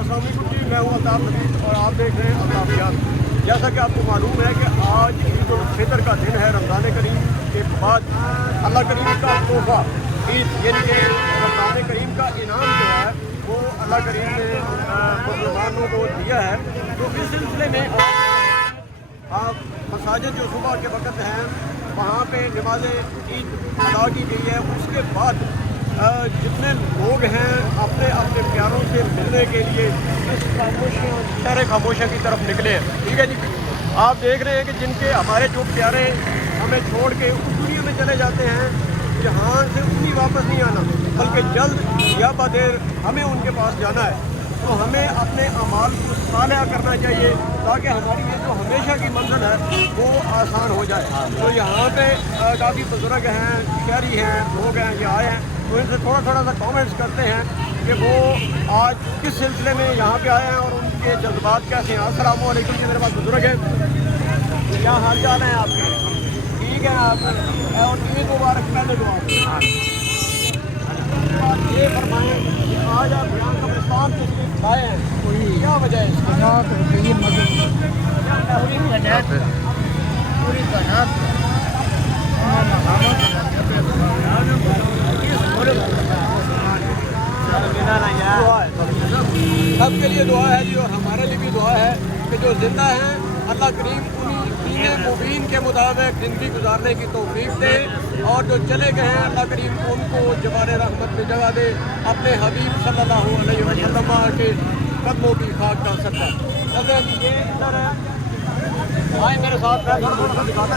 अस्सलाम वालेकुम जी, मैं हूँ अल्ताफ़ नबील और आप देख रहे हैं अल्ताफ़ियात। जैसा कि आपको मालूम है कि आज ईद उल फितर का दिन है। रमज़ान करीम के बाद अल्लाह करीम का तोहफ़ा ईद यानी कि रमज़ान करीम का इनाम जो है वो अल्लाह करीम ने मुसलमानों को दिया है। तो इस सिलसिले में आप मसाजिद जो सुबह के वक्त हैं वहाँ पे नमाज ईद अदा की गई है। उसके बाद जितने लोग हैं अपने अपने प्यारों से मिलने के लिए इस खामोशियों शहर खामोशियों की तरफ निकले हैं। ठीक है जी, आप देख रहे हैं कि जिनके हमारे जो प्यारे हमें छोड़ के उस दुनिया में चले जाते हैं जहाँ से उन्हीं वापस नहीं आना, बल्कि जल्द या बदेर हमें उनके पास जाना है। तो हमें अपने अमाल को सालिह करना चाहिए ताकि हमारी ये जो हमेशा की मंजिल है वो आसान हो जाए। तो यहाँ पे काफ़ी बुजुर्ग हैं, शहरी हैं, लोग हैं जो आए हैं, तो इनसे थोड़ा सा कमेंट्स करते हैं कि वो आज किस सिलसिले में यहाँ पे आए हैं और उनके जज्बात कैसे हैं। अस्सलाम वालेकुम जी, मेरे पास बुजुर्ग हैं, क्या हाल चाल है आपके? ठीक है आप, और ईद मुबारक पहले दुआ। ये फरमाएं कि आज आप यहाँ कब्रिस्तान तशरीफ लाए हैं, क्या वजह है इसकी? पूरी कायनात सबके लिए दुआ है जी, और हमारे लिए भी दुआ है कि जो जिंदा हैं अल्लाह करीम उन्हीं दीन मुबीन के मुताबिक ज़िंदगी गुजारने की तौफीक दे, और जो चले गए हैं अल्लाह करीम उनको जवारे रहमत में जगह दे अपने हबीब सल्लल्लाहु अलैहि वसल्लम के कदमों की खाक का सदका। ये इधर है, आए मेरे साथ दिखाता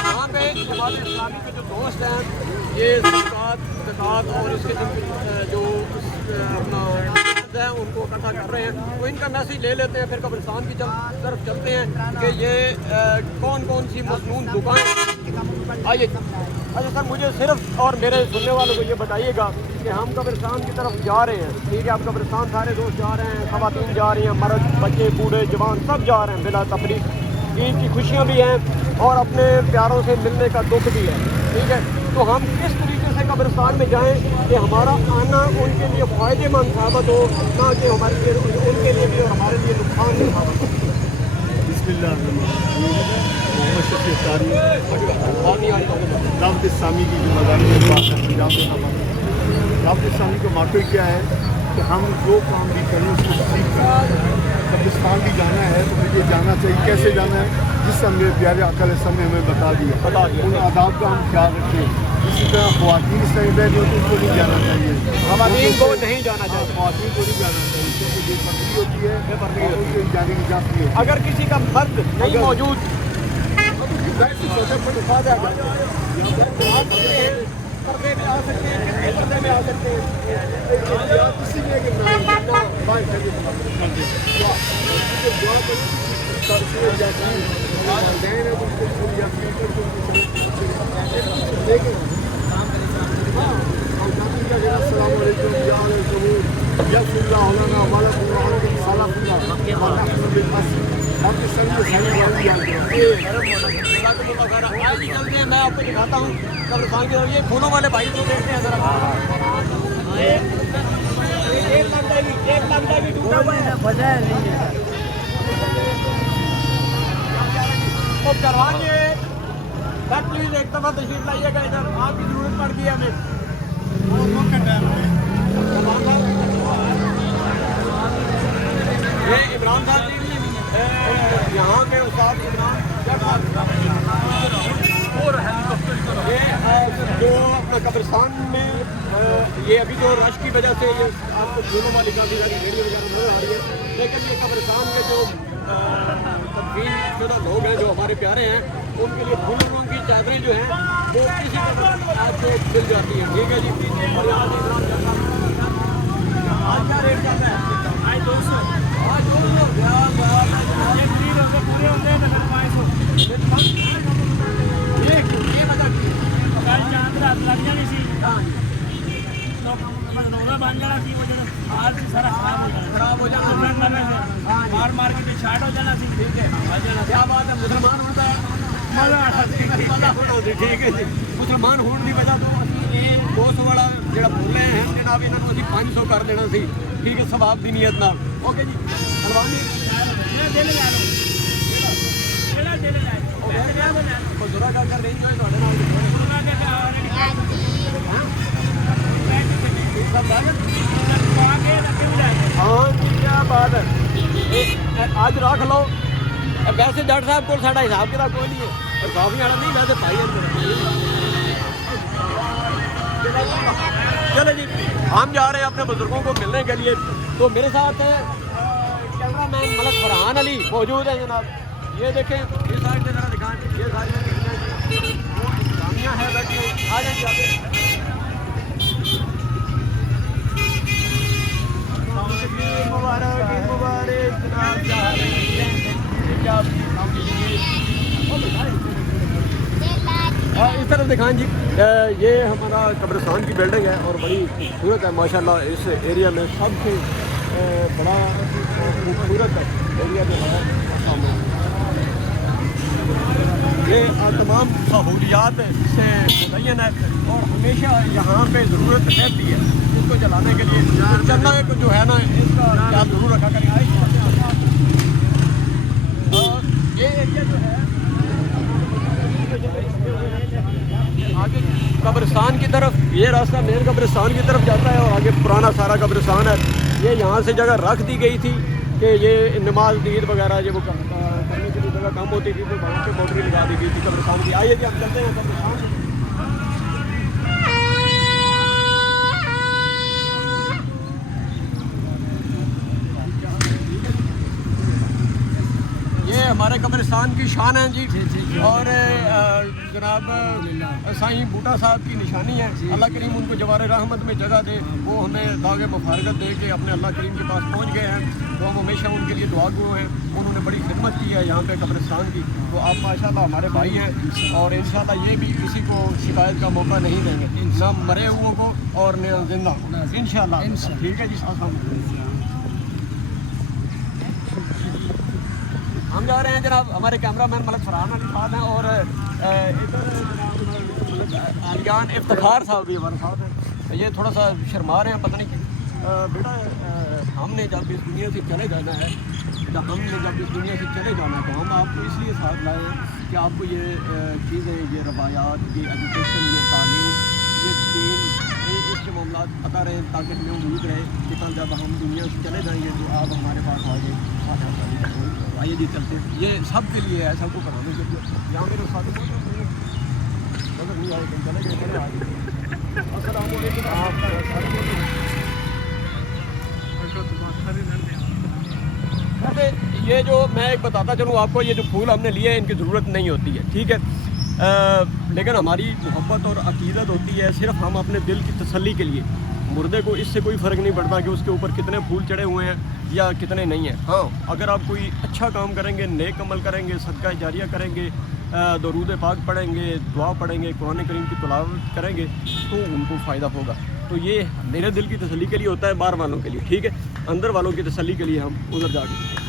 यहाँ पे जमात इस्लामी के जो दोस्त हैं ये ज़कात और इसके जो अपना हैं उनको इकट्ठा कर रहे हैं, तो इनका मैसेज ले लेते हैं, फिर कब्रिस्तान की तरफ चलते हैं कि ये कौन कौन सी मसनून दुकान। आइए अच्छा सर, मुझे सिर्फ और मेरे सुनने वालों को ये बताइएगा कि हम कब्रिस्तान की तरफ जा रहे हैं, ठीक है, आप कब्रिस्तान सारे दोस्त जा रहे हैं, ख़वातीन जा रही हैं, मर्द बच्चे बूढ़े जवान सब जा रहे हैं बिला तफरीक। ईद की खुशियाँ भी हैं और अपने प्यारों से मिलने का दुख भी है, ठीक है। तो हम किस तरीके से कब्रिस्तान में जाएं कि हमारा आना उनके लिए फ़ायदेमंद साबित हो, ना कि हमारे लिए उनके लिए भी और हमारे लिए नुकसान नहीं साबित हो। दावत इस्लामी की जो मदानी बात है, दावत इस्लामी का माटो क्या है कि हम जो काम भी करें उसको सीख करें। कब्रिस्तान भी जाना है तो मुझे जाना चाहिए, कैसे जाना है जिस समय मेरे प्यारे अकल समय हमें बता दिया उन आदाब का हम ख्याल रखें। इसी तरह ख़वातीन इस टाइम बैठे होती उनको नहीं जाना चाहिए, ख़वातीन को नहीं जाना चाहिए, ख़वातीन को नहीं जाना चाहिए क्योंकि बेपर्दगी होती है और उनके जाने की जाती है। अगर किसी का मर्द नहीं मौजूद पर्दे में आ सकते हैं, कितने पर्दे में आ सकते हैं, किसी में मैं आपको दिखाता हूँ कब्रिस्तान की तरफ। ये फूलों वाले भाई को देखते हैं जरा, एक लगता भी टूटा हुआ है, वजह नहीं है तो करवाइए सर, प्लीज़ एक दफ़ा तशरीफ लाइएगा इधर, आपकी ज़रूरत पड़ गई हमें। ये इमरान साहब जी यहाँ के उस्ताद इमरान जो अपना कब्रिस्तान में ये अभी जो रश की वजह से ये आपको फूलों वाली काफ़ी सारी रेडियो वगैरह नजर आ रही है, लेकिन ये कब्रिस्तान के जो तब्दील शुदा लोग हैं जो हमारे प्यारे हैं उनके लिए फूलों की चादरें जो हैं वो किसी तरह आपको मिल जाती हैं, ठीक है जी। और यहाँ से इमरान आज क्या रेट चल रहा है? आज 200 ये मतलब बन जाना की वजह आज सारा खराब हो जाना खराब हो जाना, मार मार के छाट हो जाना ٹھیک ہے کیا بات ہے مسلمان ہوتا ہے ٹھیک ہے جی مسلمان ہونے کی وجہ تو اسی یہ 200 والا جڑا بول رہے ہیں جناب انہوں کو 500 کر دینا سی ٹھیک ہے ثواب دی نیت نال اوکے جی حلوان جی بزرگ کر رہی جو ہاں جی کیا بات ہے اج رکھ لو ویسے ڈاکٹر صاحب کو ساڈا حساب کتاب کوئی نہیں ہے اور کافی والا نہیں ویسے بھائی چلے جی ہم جا رہے ہیں اپنے بزرگوں کو ملنے کے لیے تو میرے ساتھ کیمرہ مین ملک فرحان علی موجود ہے جناب یہ دیکھیں یہ سائڈ سے ذرا دکھائیں یہ ساری کامیاں ہیں بیٹھی آ جائیں جی آگے مبارک اس طرف دکھائیں جی یہ ہمارا قبرستان کی بلڈنگ ہے اور بڑی خوبصورت ہے ماشاءاللہ اس ایریا میں سب سے بڑا خوبصورت ایریا جو ہے یہ تمام سہولیات سے مزین ہے اور ہمیشہ یہاں پہ ضرورت رہتی ہے اس کو چلانے کے لیے چلنا ایک جو ہے نا اس کا خیال ضرور رکھا کریں یہ ایریا جو ہے آگے قبرستان کی طرف یہ راستہ مین قبرستان کی طرف جاتا ہے اور آگے پرانا سارا قبرستان ہے یہ یہاں سے جگہ رکھ دی گئی تھی کہ یہ نماز عید وغیرہ یہ وہ کرنے کے لیے جگہ کم ہوتی تھی تو وہاں پہ باؤنڈری لگا دی گئی تھی قبرستان کی آئیے جی ہم چلتے ہیں قبرستان یہ ہمارے قبرستان کی شان ہے جی اور جناب سائیں بوٹا صاحب کی نشانی ہے اللہ کریم ان کو جوار رحمت میں جگہ دے وہ ہمیں داغ مفارقت دے کے اپنے اللہ کریم کے پاس پہنچ گئے ہیں تو ہم ہمیشہ ان کے لیے دعا گو ہیں انہوں نے بڑی خدمت کی ہے یہاں پہ قبرستان کی تو آپ ماشاءاللہ ہمارے بھائی ہیں اور انشاءاللہ یہ بھی کسی کو شکایت کا موقع نہیں دیں گے نہ مرے ہوئے کو اور نہ زندہ انشاءاللہ ٹھیک ہے جی السلام علیکم ہم جا رہے ہیں جناب ہمارے کیمرہ مین ملک فرحان علی صاحب ہیں اور علیان افتخار صاحب بھی ہمارے ساتھ ہیں یہ تھوڑا سا شرما رہے ہیں پتہ نہیں بیٹا ہم نے جب اس دنیا سے چلے جانا ہے تو ہم آپ کو اس لیے ساتھ لائے ہیں کہ آپ کو یہ چیزیں یہ روایات یہ ایجوکیشن یہ تعلیم یہ دین اس کے معاملات پتہ رہے تاکہ ہمیں امید رہے کہ کل جب ہم دنیا سے چلے جائیں گے تو آپ ہمارے پاس آئیے آئیے جی چلتے یہ سب کے لیے ہے سب کو پڑھانے کے لیے یہاں میرے ساتھ نظر نہیں آئے چلے گئے چلے آئے السلام علیکم ویسے یہ جو میں ایک بتاتا چلوں آپ کو یہ جو پھول ہم نے لیے ان کی ضرورت نہیں ہوتی ہے ٹھیک ہے لیکن ہماری محبت اور عقیدت ہوتی ہے صرف ہم اپنے دل کی تسلی کے لیے مردے کو اس سے کوئی فرق نہیں پڑتا کہ اس کے اوپر کتنے پھول چڑھے ہوئے ہیں یا کتنے نہیں ہیں ہاں اگر آپ کوئی اچھا کام کریں گے نیک عمل کریں گے صدقہ جاریہ کریں گے درود پاک پڑھیں گے دعا پڑھیں گے قرآن کریم کی تلاوت کریں گے تو ان کو فائدہ ہوگا تو یہ میرے دل کی تسلی کے لیے ہوتا ہے باہر والوں کے لیے ٹھیک ہے اندر والوں کی تسلی کے لیے ہم ادھر جا کے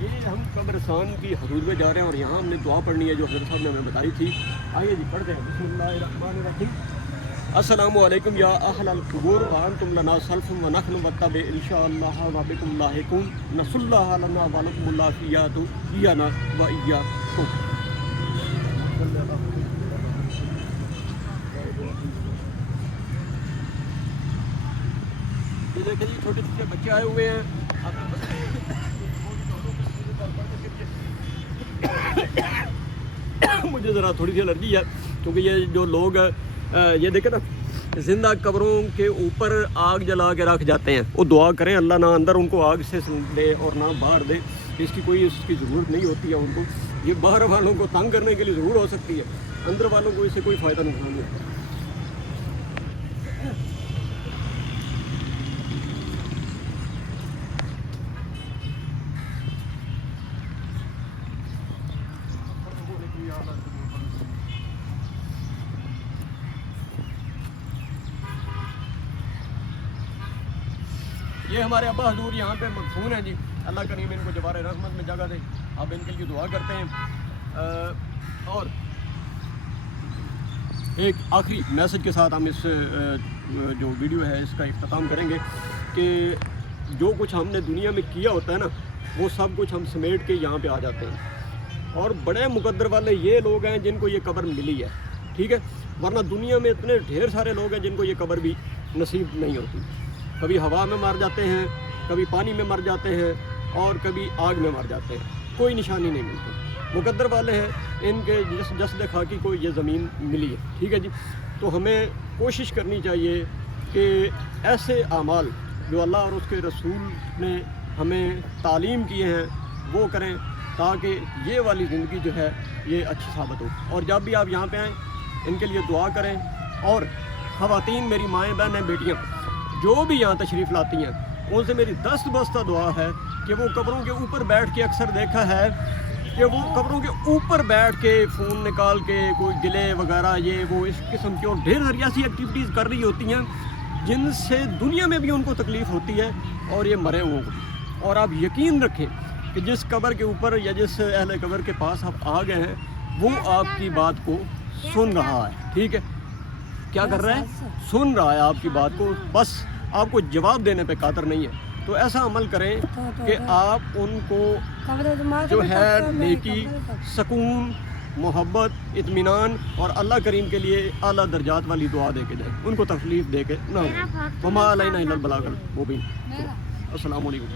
یہ ہم قبرستان کی حدود میں جا رہے ہیں اور یہاں ہم نے دعا پڑھنی ہے جو حضرت صاحب نے ہمیں بتائی تھی آئیے جی پڑھتے ہیں بسم اللہ الرحمن الرحیم السلام علیکم یا اہل القبور وانتم لنا سلف ونحن وتبع انشاءاللہ وبکم لاحقون نسل اللہ لنا ولکم العافیات ایانا و ایاکم یہ دیکھیں جی چھوٹے چھوٹے بچے آئے ہوئے ہیں مجھے ذرا تھوڑی سی الرجی ہے کیونکہ یہ جو لوگ یہ دیکھیں نا زندہ قبروں کے اوپر آگ جلا کے رکھ جاتے ہیں وہ دعا کریں اللہ نہ اندر ان کو آگ سے دے اور نہ باہر دے اس کی ضرورت نہیں ہوتی ہے ان کو یہ باہر والوں کو تنگ کرنے کے لیے ضرور ہو سکتی ہے اندر والوں کو اس سے کوئی فائدہ نہیں ہوتا ये हमारे अब्बा हजूर यहाँ पे मदफून हैं जी, अल्लाह करीम इनको जवार रहमत में जगह दे, आप इनके लिए दुआ करते हैं। और एक आखिरी मैसेज के साथ हम इस जो वीडियो है इसका इख्तिताम करेंगे कि जो कुछ हमने दुनिया में किया होता है ना, वो सब कुछ हम समेट के यहाँ पे आ जाते हैं। और बड़े मुकद्दर वाले ये लोग हैं जिनको ये कब्र मिली है, ठीक है, वरना दुनिया में इतने ढेर सारे लोग हैं जिनको ये कब्र भी नसीब नहीं होती। कभी हवा में मर जाते हैं, कभी पानी में मर जाते हैं और कभी आग में मर जाते हैं, कोई निशानी नहीं मिलती। मुकद्दर वाले हैं, इनके जस्द खाकी को ये ज़मीन मिली है, ठीक है जी। तो हमें कोशिश करनी चाहिए कि ऐसे आमाल जो अल्लाह और उसके रसूल ने हमें तालीम किए हैं वो करें, ताकि ये वाली ज़िंदगी जो है ये अच्छी साबित हो। और जब भी आप यहाँ पे आएँ इनके लिए दुआ करें। और ख़वातीन, मेरी माएँ बहनें बेटियाँ जो भी यहाँ तशरीफ़ लाती हैं, उनसे मेरी दस्त बस्ता दुआ है कि वो कब्रों के ऊपर बैठ के, अक्सर देखा है कि वो कब्रों के ऊपर बैठ के फ़ोन निकाल के कोई गिले वगैरह ये वो इस किस्म की और ढेर सारी ऐसी एक्टिविटीज़ कर रही होती हैं जिनसे दुनिया में भी उनको तकलीफ़ होती है और ये मरे हुए को। और आप यकीन रखें कि जिस कब्र के ऊपर या जिस अहले कब्र के पास आप आ गए हैं वो आपकी बात को सुन रहा है, ठीक है, क्या कर रहा है, सुन रहा है आपकी बात को, बस आपको जवाब देने पे कातर नहीं है। तो ऐसा अमल करें कि आप उनको जो है नेकी, सुकून, मोहब्बत, इत्मीनान और अल्लाह करीम के लिए आला दर्जात वाली दुआ दे के जाए, उनको तकलीफ़ दे के ना हो। वमा अलैना इल्लल बलागुल मुबीन। अस्सलामु अलैकुम।